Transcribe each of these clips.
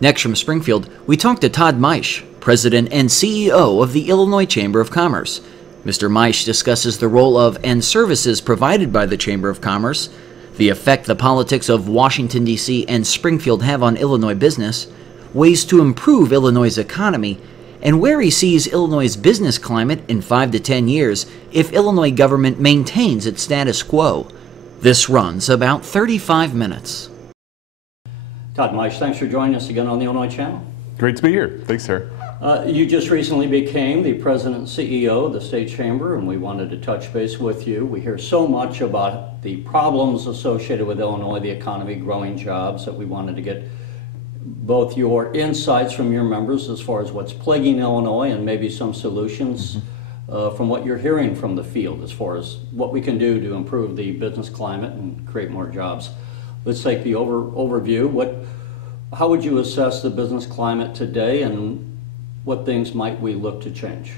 Next from Springfield, we talk to Todd Maisch, President and CEO of the Illinois Chamber of Commerce. Mr. Maisch discusses the role of and services provided by the Chamber of Commerce, the effect the politics of Washington, D.C. and Springfield have on Illinois business, ways to improve Illinois' economy, and where he sees Illinois' business climate in 5 to 10 years if Illinois government maintains its status quo. This runs about 35 minutes. Todd Maisch, thanks for joining us again on the Illinois Channel. Great to be here. Thanks, sir. You just recently became the President and CEO of the State Chamber, and we wanted to touch base with you. We hear so much about the problems associated with Illinois, the economy, growing jobs, that we wanted to get both your insights from your members as far as what's plaguing Illinois and maybe some solutions from what you're hearing from the field as far as what we can do to improve the business climate and create more jobs. Let's take the overview. How would you assess the business climate today, and what things might we look to change?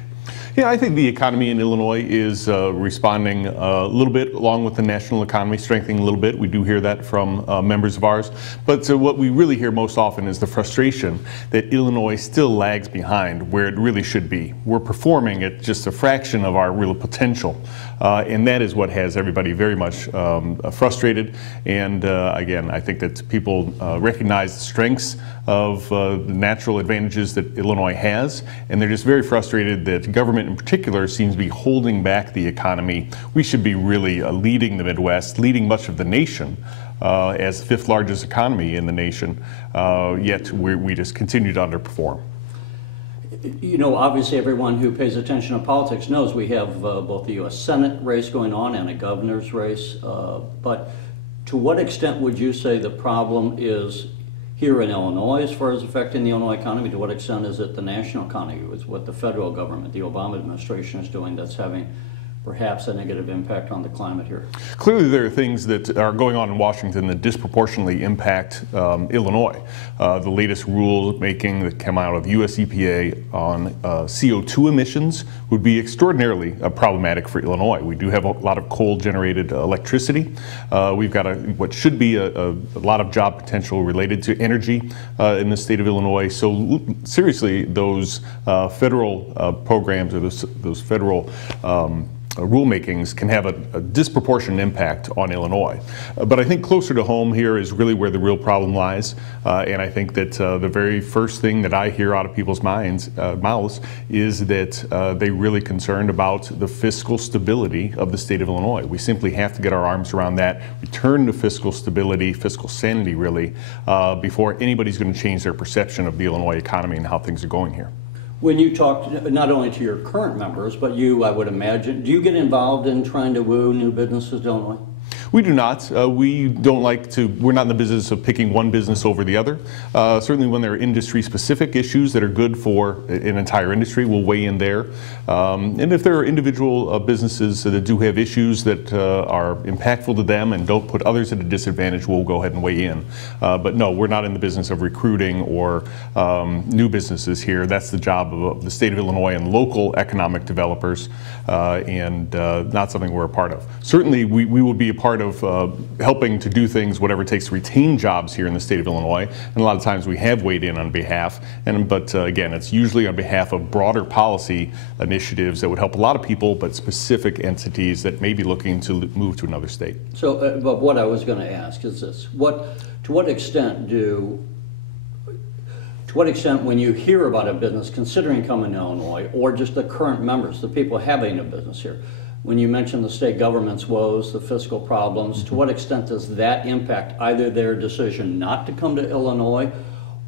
Yeah, I think the economy in Illinois is responding a little bit along with the national economy, strengthening a little bit. We do hear that from members of ours. But what we really hear most often is the frustration that Illinois still lags behind where it really should be. We're performing at just a fraction of our real potential. And that is what has everybody very much frustrated. And again, I think that people recognize the strengths of the natural advantages that Illinois has, and they're just very frustrated that government in particular seems to be holding back the economy. We should be really leading the Midwest, leading much of the nation as the fifth largest economy in the nation, yet we just continue to underperform. You know, obviously everyone who pays attention to politics knows we have both the U.S. Senate race going on and a governor's race, but to what extent would you say the problem is here in Illinois as far as affecting the Illinois economy? To what extent is it the national economy, with what the federal government, the Obama administration is doing, that's having perhaps a negative impact on the climate here? Clearly there are things that are going on in Washington that disproportionately impact Illinois. The latest rule making that came out of US EPA on CO2 emissions would be extraordinarily problematic for Illinois. We do have a lot of coal-generated electricity. We've got what should be a lot of job potential related to energy in the state of Illinois. So seriously, those federal programs or those federal rulemakings can have a disproportionate impact on Illinois. But I think closer to home here is really where the real problem lies. And I think that the very first thing that I hear out of people's mouths is that they're really concerned about the fiscal stability of the state of Illinois. We simply have to get our arms around that, return to fiscal stability, fiscal sanity really, before anybody's going to change their perception of the Illinois economy and how things are going here. When you talk not only to your current members, but you, I would imagine, do you get involved in trying to woo new businesses to Illinois? We do not. We don't like to, we're not in the business of picking one business over the other. Certainly when there are industry-specific issues that are good for an entire industry, we'll weigh in there. And if there are individual businesses that do have issues that are impactful to them and don't put others at a disadvantage, we'll go ahead and weigh in. But no, we're not in the business of recruiting or new businesses here. That's the job of the state of Illinois and local economic developers, and not something we're a part of. Certainly we will be a part of helping to do things, whatever it takes to retain jobs here in the state of Illinois. And a lot of times we have weighed in on behalf, but again, it's usually on behalf of broader policy initiatives that would help a lot of people, but specific entities that may be looking to move to another state. So, but what I was going to ask is this: to what extent when you hear about a business considering coming to Illinois, or just the current members, the people having a business here, when you mention the state government's woes, the fiscal problems, to what extent does that impact either their decision not to come to Illinois,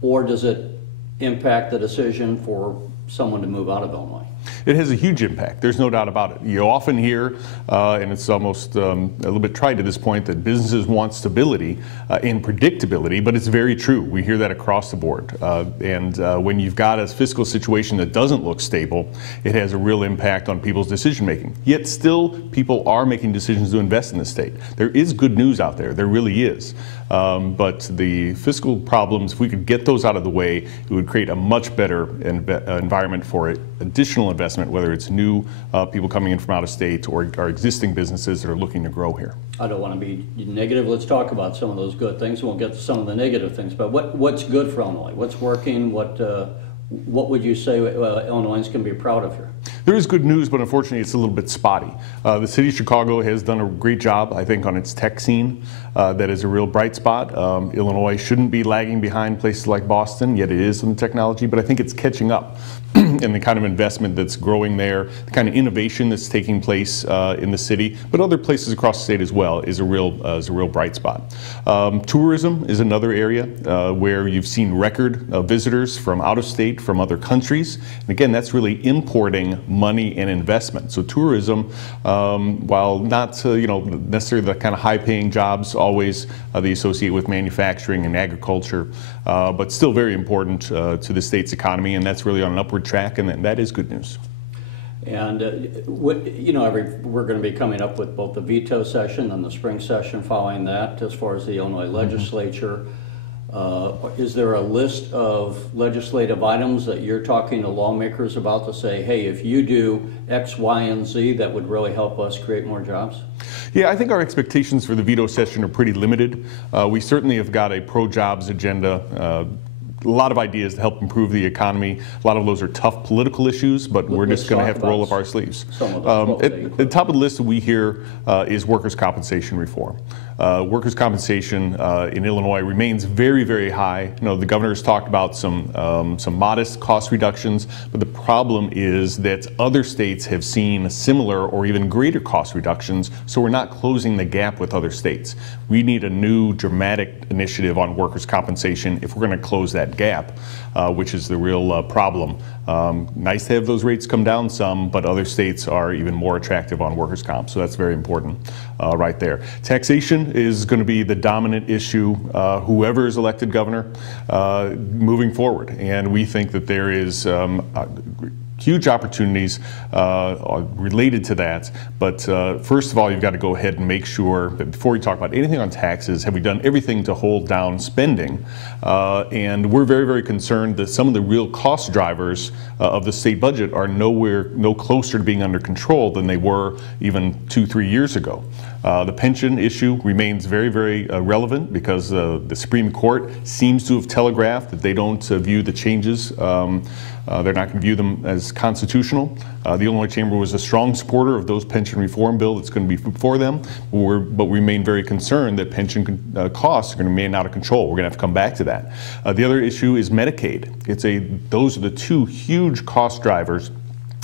or does it impact the decision for someone to move out of Illinois? It has a huge impact. There's no doubt about it. You often hear, and it's almost a little bit tried to this point, that businesses want stability and predictability, but it's very true. We hear that across the board. And when you've got a fiscal situation that doesn't look stable, it has a real impact on people's decision making. Yet still, people are making decisions to invest in the state. There is good news out there. There really is. But the fiscal problems, if we could get those out of the way, it would create a much better environment for additional investment, whether it's new people coming in from out of state or our existing businesses that are looking to grow here. I don't want to be negative. Let's talk about some of those good things, and we'll get to some of the negative things. But what's good for Illinois? What's working? What would you say Illinoisans can be proud of here? There is good news, but unfortunately it's a little bit spotty. The city of Chicago has done a great job, I think, on its tech scene. That is a real bright spot. Illinois shouldn't be lagging behind places like Boston, yet it is in the technology, but I think it's catching up. And the kind of investment that's growing there, the kind of innovation that's taking place in the city, but other places across the state as well, is a real bright spot. Tourism is another area where you've seen record visitors from out of state, from other countries. And again, that's really importing money and investment. So tourism, while not necessarily the kind of high-paying jobs always they associate with manufacturing and agriculture, but still very important to the state's economy, and that's really on an upward track, and that is good news. And we're going to be coming up with both the veto session and the spring session following that as far as the Illinois legislature. Is there a list of legislative items that you're talking to lawmakers about to say, hey, if you do X, Y, and Z, that would really help us create more jobs? Yeah, I think our expectations for the veto session are pretty limited. We certainly have got a pro-jobs agenda. A lot of ideas to help improve the economy. A lot of those are tough political issues, but we're just going to have to roll up our sleeves. At the top of the list that we hear is workers' compensation reform. Workers' compensation in Illinois remains very, very high. The governor's talked about some modest cost reductions, but the problem is that other states have seen similar or even greater cost reductions, so we're not closing the gap with other states. We need a new dramatic initiative on workers' compensation if we're going to close that gap, which is the real problem. Nice to have those rates come down some, but other states are even more attractive on workers' comp, so that's very important right there. Taxation is going to be the dominant issue, whoever is elected governor moving forward, and we think that there is huge opportunities related to that. But first of all, you've got to go ahead and make sure that before we talk about anything on taxes, have we done everything to hold down spending? And we're very, very concerned that some of the real cost drivers of the state budget are no closer to being under control than they were even 2-3 years ago. The pension issue remains very, very relevant because the Supreme Court seems to have telegraphed that they don't view the changes. They're not going to view them as constitutional. The Illinois Chamber was a strong supporter of those pension reform bill that's going to be before them, but we remain very concerned that pension costs are going to remain out of control. We're going to have to come back to that. The other issue is Medicaid. Those are the two huge cost drivers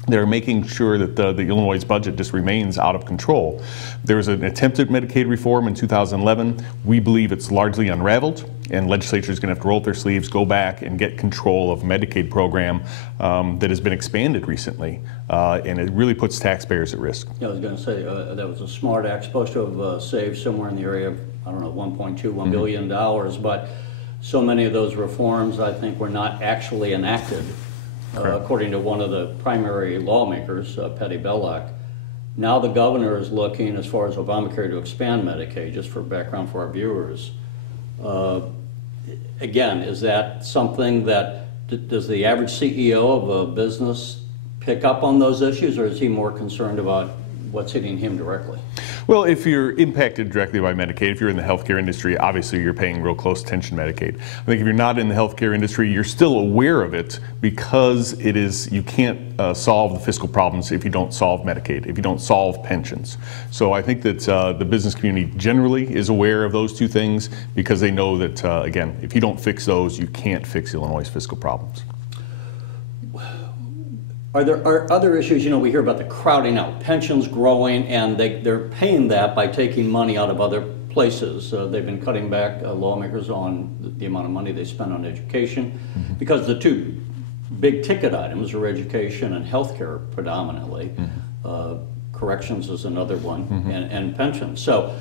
that are making sure that the Illinois' budget just remains out of control. There was an attempt at Medicaid reform in 2011. We believe it's largely unraveled, and legislature is going to have to roll up their sleeves, go back, and get control of a Medicaid program that has been expanded recently, and it really puts taxpayers at risk. Yeah, I was going to say that was a smart act, supposed to have saved somewhere in the area of, I don't know, $1.2 billion, but so many of those reforms, I think, were not actually enacted. According to one of the primary lawmakers, Patty Bellock. Now the governor is looking, as far as Obamacare, to expand Medicaid, just for background for our viewers. Again, is that something that, does the average CEO of a business pick up on those issues, or is he more concerned about what's hitting him directly? Well, if you're impacted directly by Medicaid, if you're in the healthcare industry, obviously you're paying real close attention to Medicaid. I think if you're not in the healthcare industry, you're still aware of it because you can't solve the fiscal problems if you don't solve Medicaid, if you don't solve pensions. So I think that the business community generally is aware of those two things because they know that, again, if you don't fix those, you can't fix Illinois' fiscal problems. Are there other issues? We hear about the crowding out, pensions growing, and they're paying that by taking money out of other places. They've been cutting back, lawmakers, on the amount of money they spend on education, because the two big ticket items are education and healthcare predominantly. Corrections is another one, and pensions. So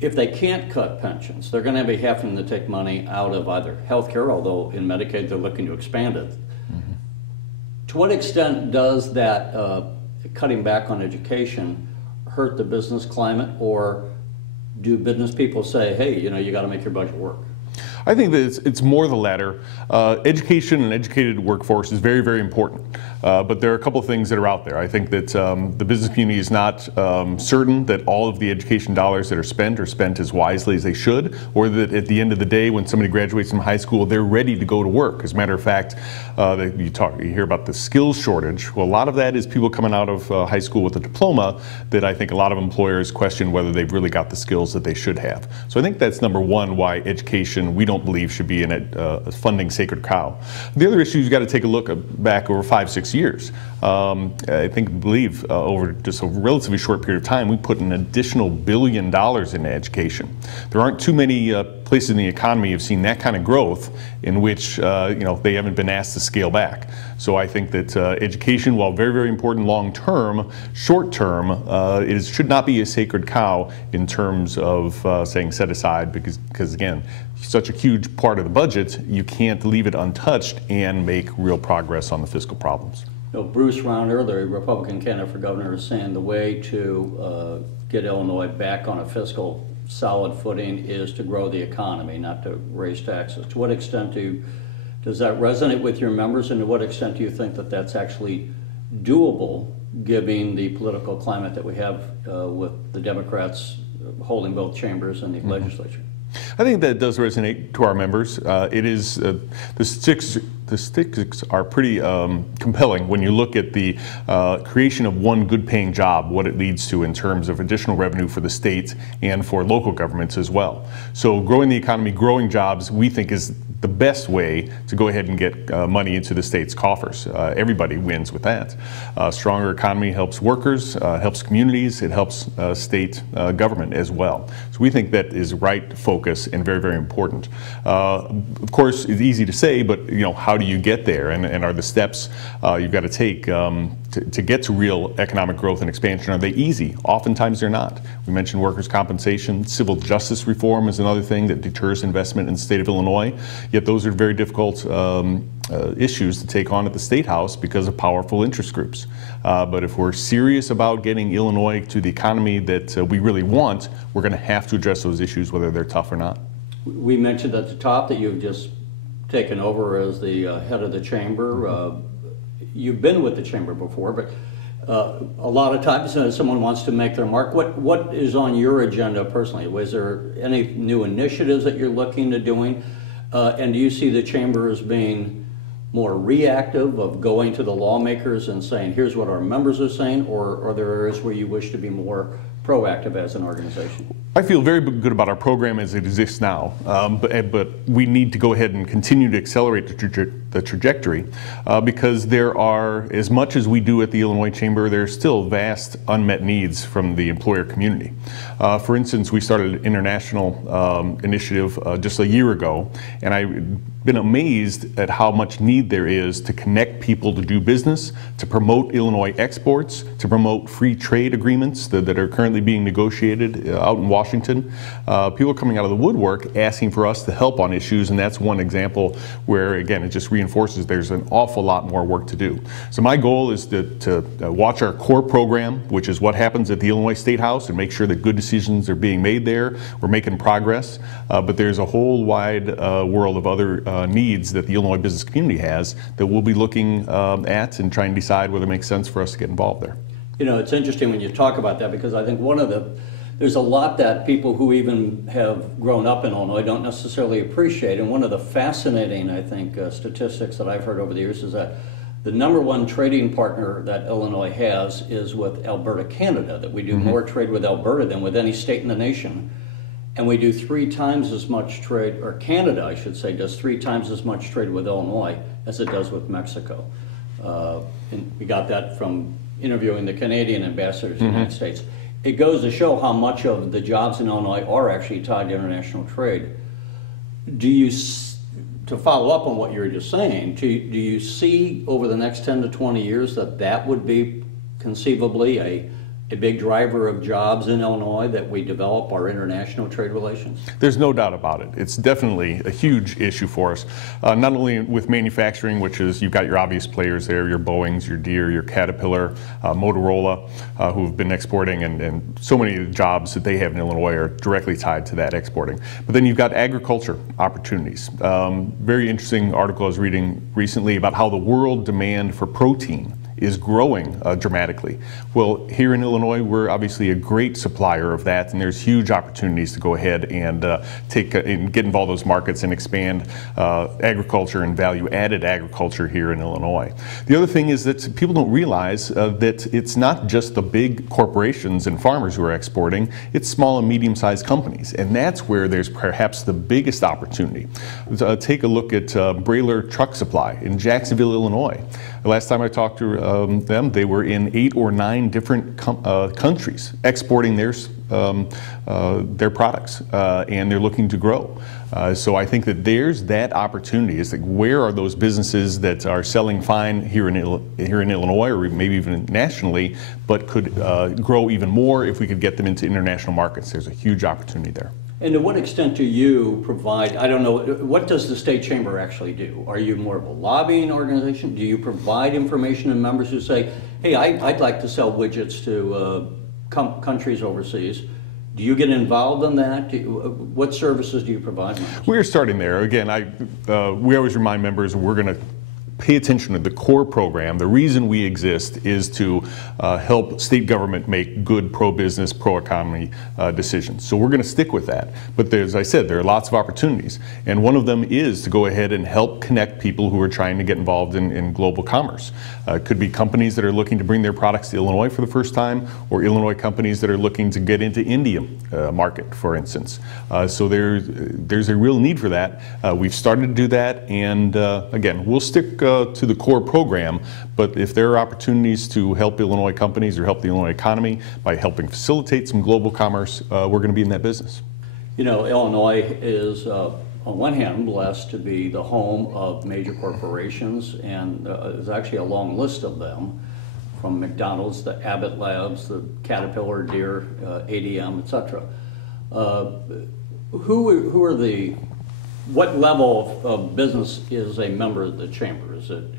if they can't cut pensions, they're going to be having to take money out of either healthcare, although in Medicaid they're looking to expand it. To what extent does that cutting back on education hurt the business climate, or do business people say, hey, you got to make your budget work? I think that it's more the latter. Education and educated workforce is very, very important. But there are a couple of things that are out there. I think that the business community is not certain that all of the education dollars that are spent as wisely as they should, or that at the end of the day, when somebody graduates from high school, they're ready to go to work. As a matter of fact, you hear about the skills shortage. Well, a lot of that is people coming out of high school with a diploma that I think a lot of employers question whether they've really got the skills that they should have. So I think that's number one, why education, we don't believe, should be a funding sacred cow. The other issue, you've got to take a look back over 5-6 years. I believe over just a relatively short period of time, we put an additional $1 billion into education. There aren't too many places in the economy have seen that kind of growth in which they haven't been asked to scale back. So I think that education, while very, very important long term, short term, it should not be a sacred cow in terms of saying set aside, because again, such a huge part of the budget, you can't leave it untouched and make real progress on the fiscal problems. Bruce Rauner, the Republican candidate for governor, is saying the way to get Illinois back on a fiscal solid footing is to grow the economy, not to raise taxes. To what extent does that resonate with your members, and to what extent do you think that that's actually doable, given the political climate that we have with the Democrats holding both chambers in the legislature? I think that does resonate to our members. It is the statistics are pretty compelling when you look at the creation of one good-paying job, what it leads to in terms of additional revenue for the state and for local governments as well. So growing the economy, growing jobs, we think is the best way to go ahead and get money into the state's coffers. Everybody wins with that. A stronger economy helps workers, helps communities, it helps state government as well. So we think that is right focus and very, very important. Of course, it's easy to say, but how do you get there, and are the steps you've got to take to get to real economic growth and expansion, are they easy? Oftentimes they're not. We mentioned workers' compensation. Civil justice reform is another thing that deters investment in the state of Illinois. Yet those are very difficult issues to take on at the State House because of powerful interest groups. But if we're serious about getting Illinois to the economy that we really want, we're going to have to address those issues, whether they're tough or not. We mentioned at the top that you've just taken over as the head of the chamber. You've been with the chamber before, but a lot of times someone wants to make their mark. What is on your agenda personally? Was there any new initiatives that you're looking to doing? And do you see the chamber as being more reactive, of going to the lawmakers and saying, here's what our members are saying, or are there areas where you wish to be more proactive as an organization? I feel very good about our program as it exists now, but we need to go ahead and continue to accelerate the trajectory because there are, as much as we do at the Illinois Chamber, there are still vast unmet needs from the employer community. For instance, we started an international initiative just a year ago, and I've been amazed at how much need there is to connect people to do business, to promote Illinois exports, to promote free trade agreements that are currently being negotiated out in Washington. People are coming out of the woodwork asking for us to help on issues, and that's one example where, again, it just reinforces there's an awful lot more work to do. So my goal is to watch our core program, which is what happens at the Illinois State House, and make sure that good decisions are being made there. We're making progress, but there's a whole wide world of other needs that the Illinois business community has that we'll be looking at and trying to decide whether it makes sense for us to get involved there. It's interesting when you talk about that, because I think there's a lot that people who even have grown up in Illinois don't necessarily appreciate. And one of the fascinating, I think, statistics that I've heard over the years is that the #1 trading partner that Illinois has is with Alberta, Canada, that we do more trade with Alberta than with any state in the nation. And we do 3 times as much trade, or Canada, I should say, does 3 times as much trade with Illinois as it does with Mexico. And we got that from interviewing the Canadian ambassadors in the United States. It goes to show how much of the jobs in Illinois are actually tied to international trade. To follow up on what you were just saying, do you see over the next 10 to 20 years that would be conceivably a big driver of jobs in Illinois that we develop our international trade relations? There's no doubt about it. It's definitely a huge issue for us, not only with manufacturing, which is you've got your obvious players there, your Boeings, your Deere, your Caterpillar, Motorola, who have been exporting, and so many of the jobs that they have in Illinois are directly tied to that exporting. But then you've got agriculture opportunities. Very interesting article I was reading recently about how the world demand for protein is growing dramatically. Well, here in Illinois, we're obviously a great supplier of that, and there's huge opportunities to go ahead and get involved in those markets and expand agriculture and value-added agriculture here in Illinois. The other thing is that people don't realize that it's not just the big corporations and farmers who are exporting, it's small and medium-sized companies, and that's where there's perhaps the biggest opportunity. Take a look at Brailer Truck Supply in Jacksonville, Illinois. The last time I talked to them, they were in 8 or 9 different countries exporting their products, and they're looking to grow. So I think that there's that opportunity. Is like, where are those businesses that are selling fine here in Illinois, or maybe even nationally, but could grow even more if we could get them into international markets? There's a huge opportunity there. And to what extent do you provide, I don't know, what does the state chamber actually do? Are you more of a lobbying organization? Do you provide information to members who say, hey, I'd like to sell widgets to countries overseas? Do you get involved in that? What services do you provide members? We're starting there. Again, we always remind members we're going to pay attention to the core program. The reason we exist is to help state government make good pro-business, pro-economy decisions. So we're going to stick with that. But as I said, there are lots of opportunities. And one of them is to go ahead and help connect people who are trying to get involved in global commerce. It could be companies that are looking to bring their products to Illinois for the first time, or Illinois companies that are looking to get into India market, for instance. So there's a real need for that. We've started to do that, and again, we'll stick to the core program, but if there are opportunities to help Illinois companies or help the Illinois economy by helping facilitate some global commerce, we're going to be in that business. You know, Illinois is, on one hand, blessed to be the home of major corporations, and there's actually a long list of them, from McDonald's, the Abbott Labs, the Caterpillar, Deere, ADM, etc. What level of business is a member of the chamber? Is it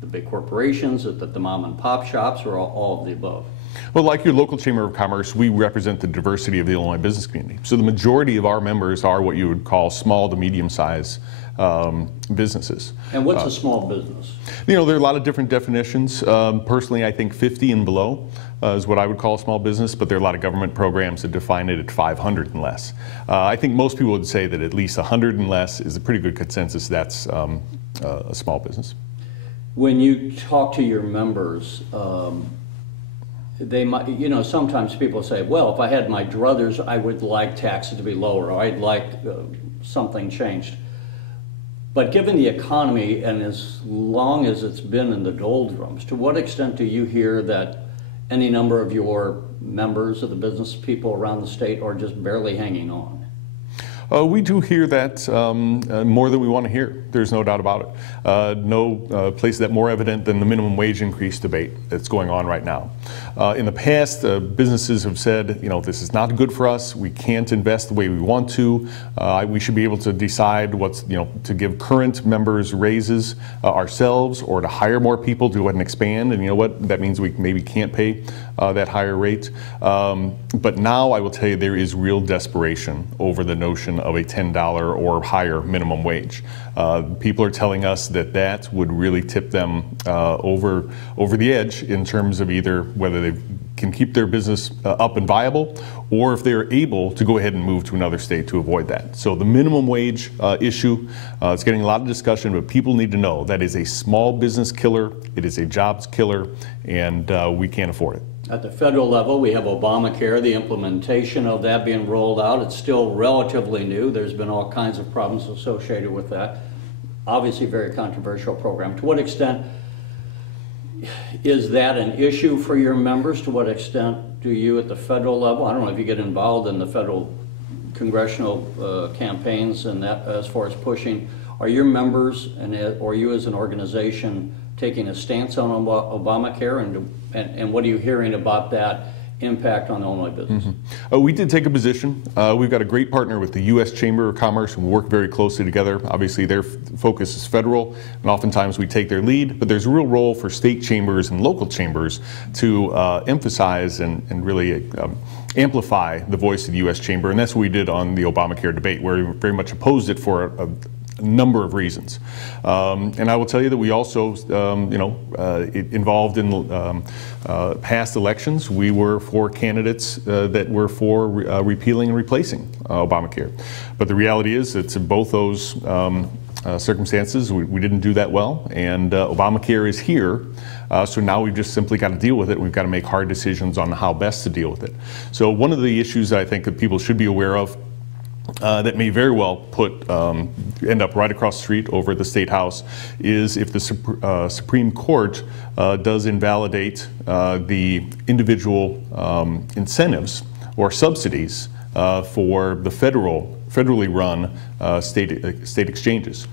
the big corporations, is it the mom and pop shops, or all of the above? Well, like your local Chamber of Commerce, we represent the diversity of the Illinois business community. So the majority of our members are what you would call small to medium-sized businesses. And what's a small business? You know, there are a lot of different definitions. Personally, I think 50 and below is what I would call a small business, but there are a lot of government programs that define it at 500 and less. I think most people would say that at least 100 and less is a pretty good consensus. That's a small business. When you talk to your members, they might, you know, sometimes people say, well, if I had my druthers, I would like taxes to be lower, or I'd like something changed. But given the economy, and as long as it's been in the doldrums, to what extent do you hear that any number of your members of the business people around the state are just barely hanging on? We do hear that more than we want to hear. There's no doubt about it. No place that more evident than the minimum wage increase debate that's going on right now. In the past, businesses have said, you know, this is not good for us. We can't invest the way we want to. We should be able to decide what's, you know, to give current members raises ourselves, or to hire more people to go ahead and expand. And you know what? That means we maybe can't pay that higher rate. But now I will tell you, there is real desperation over the notion of a $10 or higher minimum wage. People are telling us that that would really tip them over the edge in terms of either whether they can keep their business up and viable, or if they're able to go ahead and move to another state to avoid that. So the minimum wage issue, it's getting a lot of discussion, but people need to know that is a small business killer, it is a jobs killer, and we can't afford it. At the federal level, we have Obamacare, the implementation of that being rolled out. It's still relatively new. There's been all kinds of problems associated with that. Obviously, a very controversial program. To what extent is that an issue for your members? To what extent do you at the federal level, I don't know if you get involved in the federal congressional campaigns and that as far as pushing, are your members or you as an organization taking a stance on Obamacare, and what are you hearing about that impact on Illinois business? We did take a position. We've got a great partner with the U.S. Chamber of Commerce, and we work very closely together. Obviously, their focus is federal, and oftentimes we take their lead, but there's a real role for state chambers and local chambers to emphasize and really amplify the voice of the U.S. Chamber, and that's what we did on the Obamacare debate, where we very much opposed it for a number of reasons. And I will tell you that we also, involved in past elections, we were for candidates that were for repealing and replacing Obamacare. But the reality is that in both those circumstances, we didn't do that well, and Obamacare is here. So now we've just simply got to deal with it. We've got to make hard decisions on how best to deal with it. So one of the issues that I think that people should be aware of that may very well end up right across the street over at the State House is if the Supreme Court does invalidate the individual incentives or subsidies for the federally run state exchanges.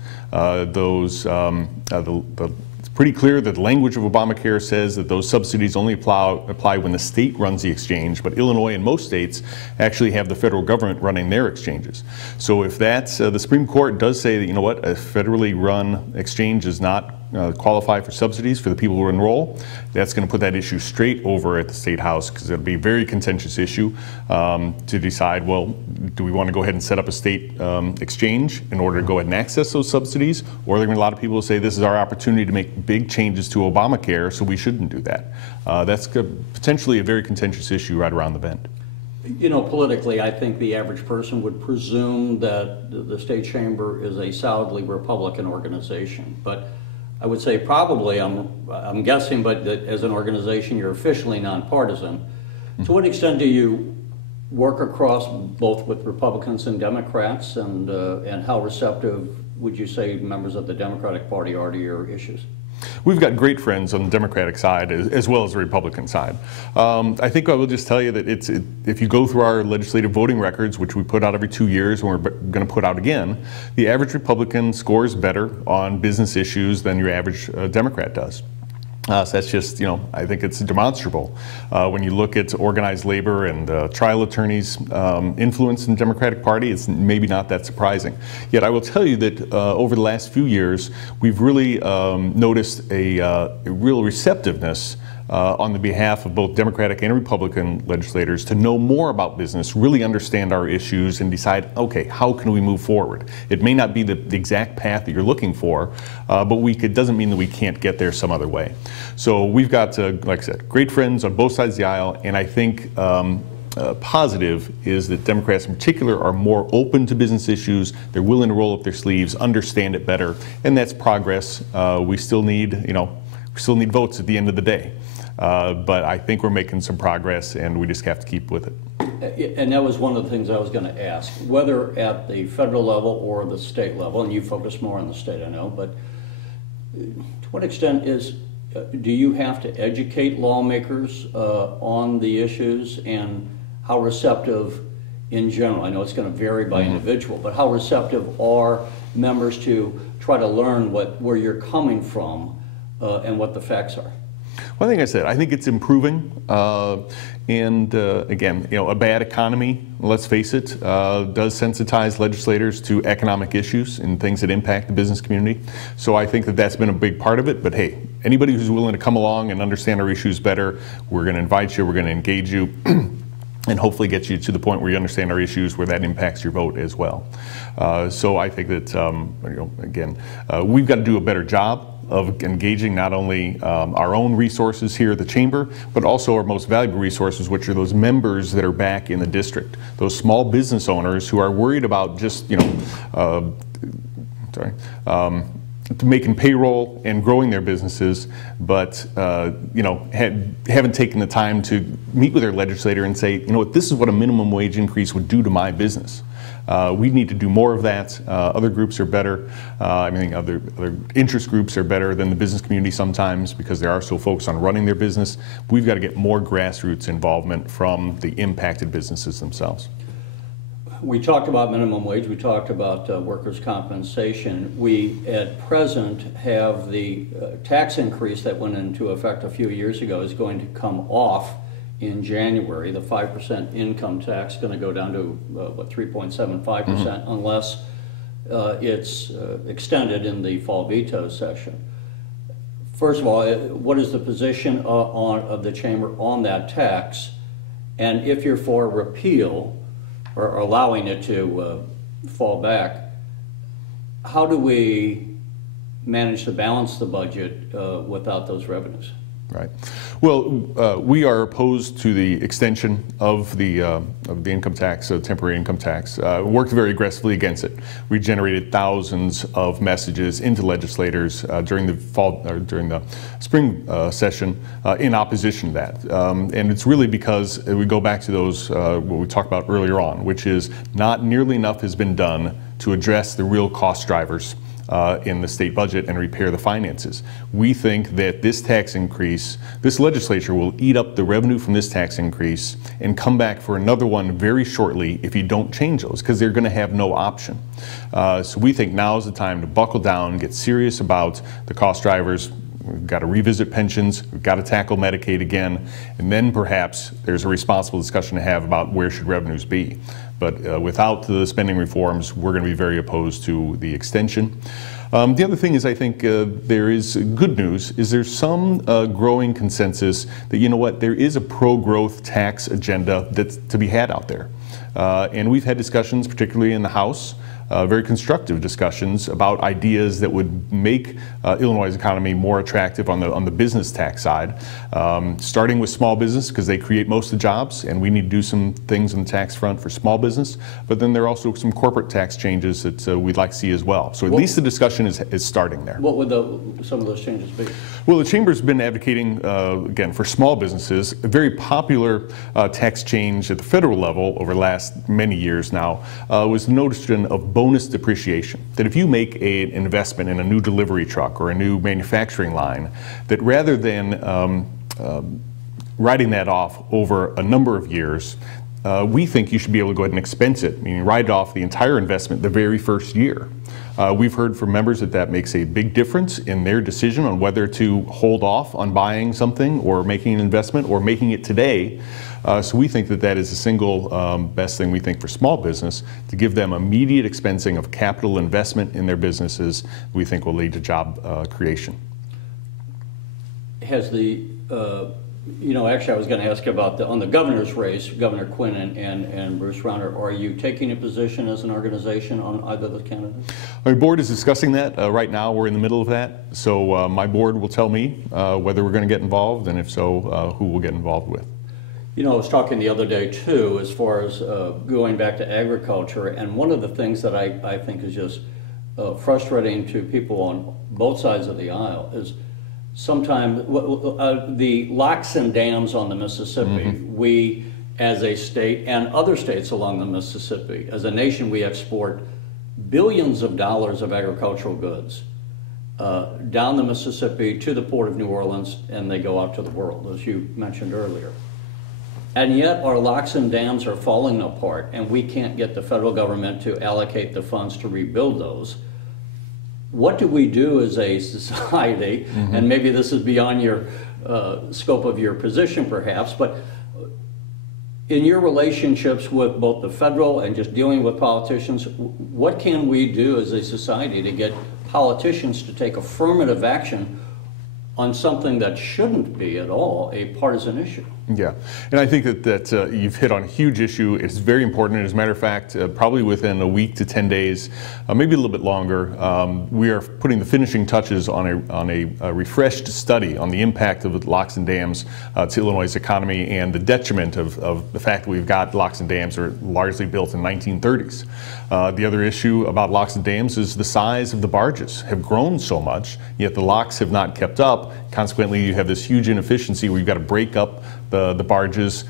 It's pretty clear that the language of Obamacare says that those subsidies only apply when the state runs the exchange, but Illinois and most states actually have the federal government running their exchanges. So if that's, the Supreme Court does say that, you know what, a federally run exchange does not qualify for subsidies for the people who enroll, that's going to put that issue straight over at the State House, because it'll be a very contentious issue to decide, well, do we want to go ahead and set up a state exchange in order to go ahead and access those subsidies, or are there going to be a lot of people who say this is our opportunity to make big changes to Obamacare, so we shouldn't do that. That's potentially a very contentious issue right around the bend. You know, politically, I think the average person would presume that the state chamber is a solidly Republican organization, but I would say probably, I'm guessing, but that as an organization you're officially nonpartisan. To what extent do you work across both with Republicans and Democrats, and how receptive would you say members of the Democratic Party are to your issues? We've got great friends on the Democratic side as well as the Republican side. I think I will just tell you that if you go through our legislative voting records, which we put out every 2 years and we're going to put out again, the average Republican scores better on business issues than your average Democrat does. So that's just, I think it's demonstrable. When you look at organized labor and trial attorneys' influence in the Democratic Party, it's maybe not that surprising. Yet I will tell you that over the last few years, we've really noticed a real receptiveness on the behalf of both Democratic and Republican legislators to know more about business, really understand our issues, and decide, okay, how can we move forward? It may not be the exact path that you're looking for, but it doesn't mean that we can't get there some other way. So we've got, like I said, great friends on both sides of the aisle, and I think positive is that Democrats in particular are more open to business issues. They're willing to roll up their sleeves, understand it better, and that's progress. We still need votes at the end of the day. But I think we're making some progress, and we just have to keep with it. And that was one of the things I was going to ask, whether at the federal level or the state level, and you focus more on the state, I know, but to what extent do you have to educate lawmakers on the issues, and how receptive in general, I know it's going to vary by individual, but how receptive are members to try to learn where you're coming from and what the facts are? Well, I think it's improving, and again, a bad economy, let's face it, does sensitize legislators to economic issues and things that impact the business community. So I think that that's been a big part of it, but hey, anybody who's willing to come along and understand our issues better, we're going to invite you, we're going to engage you, and hopefully get you to the point where you understand our issues, where that impacts your vote as well. So I think that, again, we've got to do a better job of engaging not only our own resources here at the Chamber, but also our most valuable resources, which are those members that are back in the district, those small business owners who are worried about just, making payroll and growing their businesses, but haven't taken the time to meet with their legislator and say, this is what a minimum wage increase would do to my business. We need to do more of that. Other groups are better. Other interest groups are better than the business community sometimes, because they are so focused on running their business. We've got to get more grassroots involvement from the impacted businesses themselves. We talked about minimum wage, we talked about workers' compensation. We at present have the tax increase that went into effect a few years ago is going to come off in January. The 5% income tax is going to go down to, what, 3.75% unless it's extended in the fall veto session. First of all, what is the position of the chamber on that tax? And if you're for repeal or allowing it to fall back, how do we manage to balance the budget without those revenues? Right. Well, we are opposed to the extension of the income tax, temporary income tax. Worked very aggressively against it. We generated thousands of messages into legislators during the spring session in opposition to that. And it's really because we go back to those what we talked about earlier on, which is not nearly enough has been done to address the real cost drivers in the state budget and repair the finances. We think that this tax increase, this legislature will eat up the revenue from this tax increase and come back for another one very shortly if you don't change those, because they're going to have no option. So we think now is the time to buckle down, get serious about the cost drivers. We've got to revisit pensions, we've got to tackle Medicaid again, and then perhaps there's a responsible discussion to have about where should revenues be. But without the spending reforms, we're going to be very opposed to the extension. The other thing is, I think there is good news, is there's some growing consensus that, you know what, there is a pro-growth tax agenda that's to be had out there. And we've had discussions, particularly in the House, very constructive discussions about ideas that would make Illinois' economy more attractive on the business tax side, starting with small business, because they create most of the jobs, and we need to do some things on the tax front for small business. But then there are also some corporate tax changes that we'd like to see as well. So at least the discussion is starting there. What would some of those changes be? Well, the Chamber's been advocating, again, for small businesses, a very popular tax change at the federal level over the last many years now was the notion of bonus depreciation. That if you make an investment in a new delivery truck or a new manufacturing line, that rather than writing that off over a number of years, we think you should be able to go ahead and expense it, meaning write it off the entire investment the very first year. We've heard from members that makes a big difference in their decision on whether to hold off on buying something or making an investment or making it today. So we think that is the single best thing we think for small business, to give them immediate expensing of capital investment in their businesses. We think will lead to job creation. Has the actually, I was going to ask about on the governor's race, Governor Quinn and Bruce Rauner. Are you taking a position as an organization on either of the candidates? Our board is discussing that right now. We're in the middle of that. So my board will tell me whether we're going to get involved, and if so, who we'll get involved with. You know, I was talking the other day too, as far as going back to agriculture, and one of the things that I think is just frustrating to people on both sides of the aisle is sometimes the locks and dams on the Mississippi. We, as a state and other states along the Mississippi, as a nation, we export billions of dollars of agricultural goods down the Mississippi to the port of New Orleans, and they go out to the world, as you mentioned earlier. And yet our locks and dams are falling apart, and we can't get the federal government to allocate the funds to rebuild those. What do we do as a society, and maybe this is beyond your scope of your position perhaps, but in your relationships with both the federal and just dealing with politicians, what can we do as a society to get politicians to take affirmative action on something that shouldn't be at all a partisan issue? Yeah, and I think that you've hit on a huge issue. It's very important. As a matter of fact, probably within a week to 10 days, maybe a little bit longer, we are putting the finishing touches on a refreshed study on the impact of locks and dams to Illinois' economy and the detriment of the fact that we've got locks and dams that are largely built in 1930s. The other issue about locks and dams is the size of the barges have grown so much, yet the locks have not kept up. Consequently, you have this huge inefficiency where you've got to break up the barges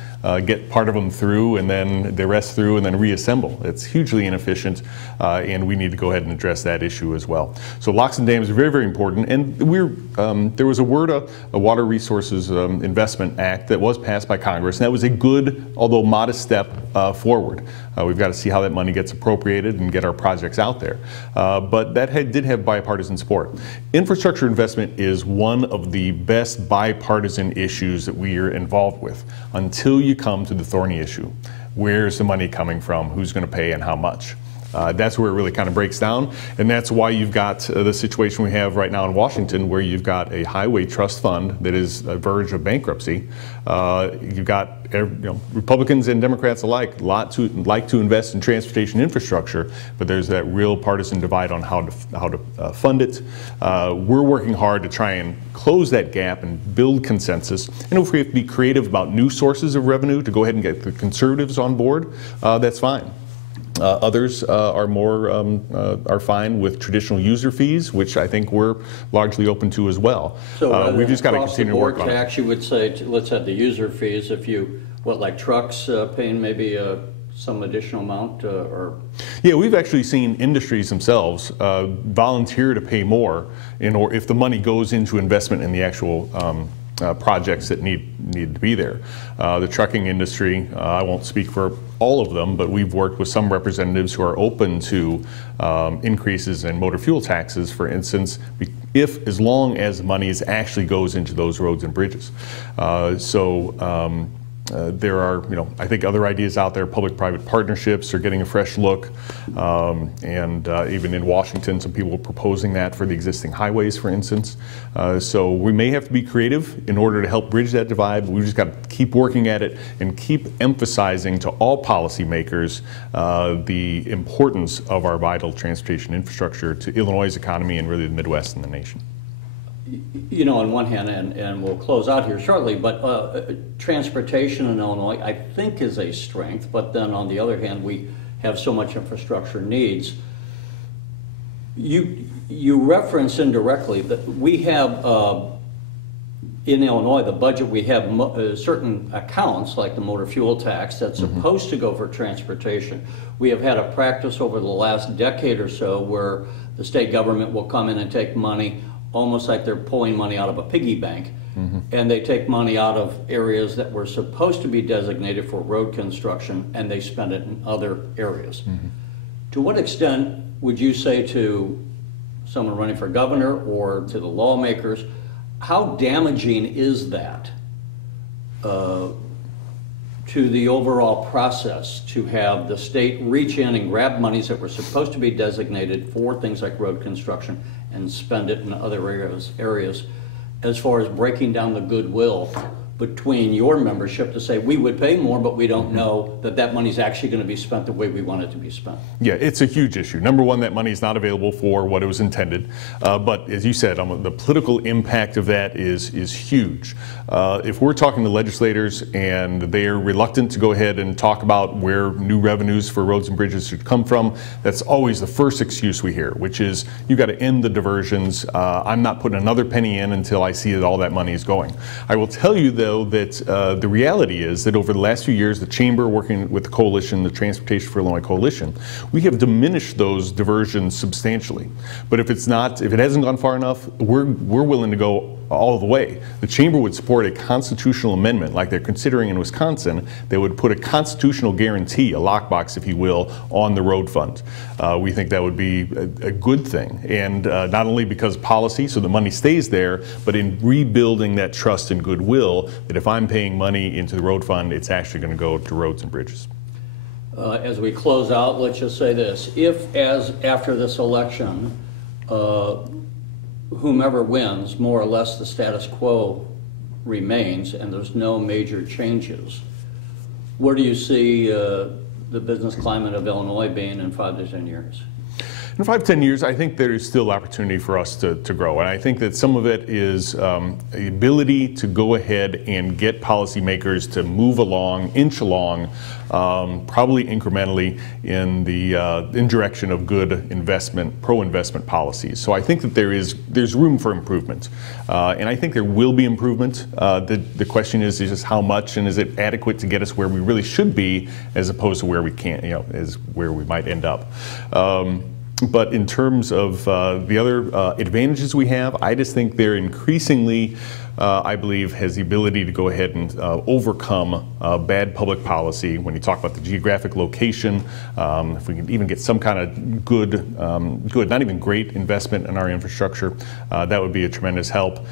get part of them through and then the rest through and then reassemble. It's hugely inefficient, and we need to go ahead and address that issue as well. So locks and dams are very, very important. And there was a WRDA, a Water Resources Investment Act, that was passed by Congress, and that was a good, although modest, step forward. We've got to see how that money gets appropriated and get our projects out there. But that did have bipartisan support. Infrastructure investment is one of the best bipartisan issues that we are involved with until you come to the thorny issue. Where's the money coming from? Who's going to pay and how much? That's where it really kind of breaks down, and that's why you've got the situation we have right now in Washington, where you've got a highway trust fund that is on the verge of bankruptcy. You've got Republicans and Democrats alike like to invest in transportation infrastructure, but there's that real partisan divide on how to fund it. We're working hard to try and close that gap and build consensus. And if we have to be creative about new sources of revenue to go ahead and get the conservatives on board, that's fine. Others are fine with traditional user fees, which I think we're largely open to as well. So we've just got to continue to work on it. Tax, you would say, let's have the user fees. If you, like trucks paying maybe some additional amount, or? Yeah, we've actually seen industries themselves volunteer to pay more if the money goes into investment in the actual projects that need to be there. The trucking industry, I won't speak for all of them, but we've worked with some representatives who are open to increases in motor fuel taxes, for instance, as long as money actually goes into those roads and bridges. There are, I think other ideas out there. Public-private partnerships are getting a fresh look, and even in Washington, some people are proposing that for the existing highways, for instance. So we may have to be creative in order to help bridge that divide, but we've just got to keep working at it and keep emphasizing to all policymakers the importance of our vital transportation infrastructure to Illinois' economy and really the Midwest and the nation. On one hand, and we'll close out here shortly, but transportation in Illinois, I think, is a strength, but then on the other hand, we have so much infrastructure needs. You reference indirectly that we have, in Illinois, the budget, we have certain accounts, like the motor fuel tax, that's supposed to go for transportation. We have had a practice over the last decade or so where the state government will come in and take money, almost like they're pulling money out of a piggy bank, and they take money out of areas that were supposed to be designated for road construction, and they spend it in other areas. To what extent would you say to someone running for governor or to the lawmakers, how damaging is that to the overall process to have the state reach in and grab monies that were supposed to be designated for things like road construction and spend it in other areas, as far as breaking down the goodwill between your membership to say we would pay more, but we don't know that that money's actually going to be spent the way we want it to be spent? Yeah, it's a huge issue. Number one, that money is not available for what it was intended. But as you said, the political impact of that is huge. If we're talking to legislators and they're reluctant to go ahead and talk about where new revenues for roads and bridges should come from, that's always the first excuse we hear, which is you got to end the diversions. I'm not putting another penny in until I see that all that money is going. I will tell you, though, that the reality is that over the last few years, the Chamber, working with the coalition, the Transportation for Illinois Coalition, we have diminished those diversions substantially. But if it hasn't gone far enough, we're willing to go all the way. The Chamber would support a constitutional amendment like they're considering in Wisconsin that would put a constitutional guarantee, a lockbox, if you will, on the road fund. We think that would be a good thing, and not only because policy, so the money stays there, but in rebuilding that trust and goodwill that if I'm paying money into the road fund, it's actually going to go to roads and bridges. As we close out, let's just say this. If, after this election, whomever wins, more or less the status quo remains and there's no major changes, where do you see the business climate of Illinois being in 5 to 10 years? In 5, 10 years, I think there is still opportunity for us to grow. And I think that some of it is the ability to go ahead and get policymakers to move along, inch along, probably incrementally in direction of good investment, pro-investment policies. So I think that there's room for improvement. And I think there will be improvement. The question is just how much, and is it adequate to get us where we really should be, as opposed to where we can't, is where we might end up. But in terms of the other advantages we have, I just think they're increasingly, I believe, has the ability to go ahead and overcome bad public policy. When you talk about the geographic location, if we can even get some kind of good, not even great investment in our infrastructure, that would be a tremendous help.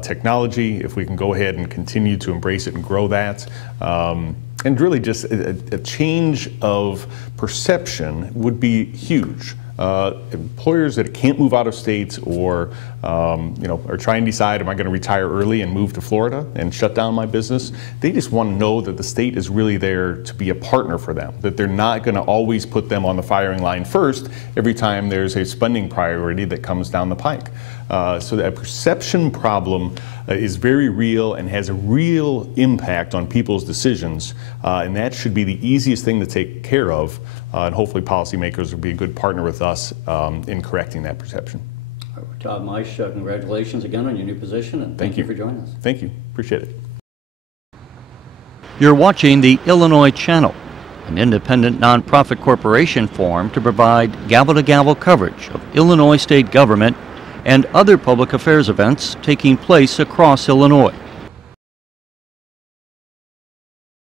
Technology, if we can go ahead and continue to embrace it and grow that. And really just a change of perception would be huge. Employers that can't move out of state or are trying to decide, am I going to retire early and move to Florida and shut down my business? They just want to know that the state is really there to be a partner for them, that they're not going to always put them on the firing line first every time there's a spending priority that comes down the pike. So that perception problem is very real and has a real impact on people's decisions, and that should be the easiest thing to take care of, and hopefully policymakers will be a good partner with us in correcting that perception. Todd Maisch, congratulations again on your new position, and thank you for joining us. Thank you. Appreciate it. You're watching the Illinois Channel, an independent nonprofit corporation formed to provide gavel-to-gavel coverage of Illinois state government and other public affairs events taking place across Illinois.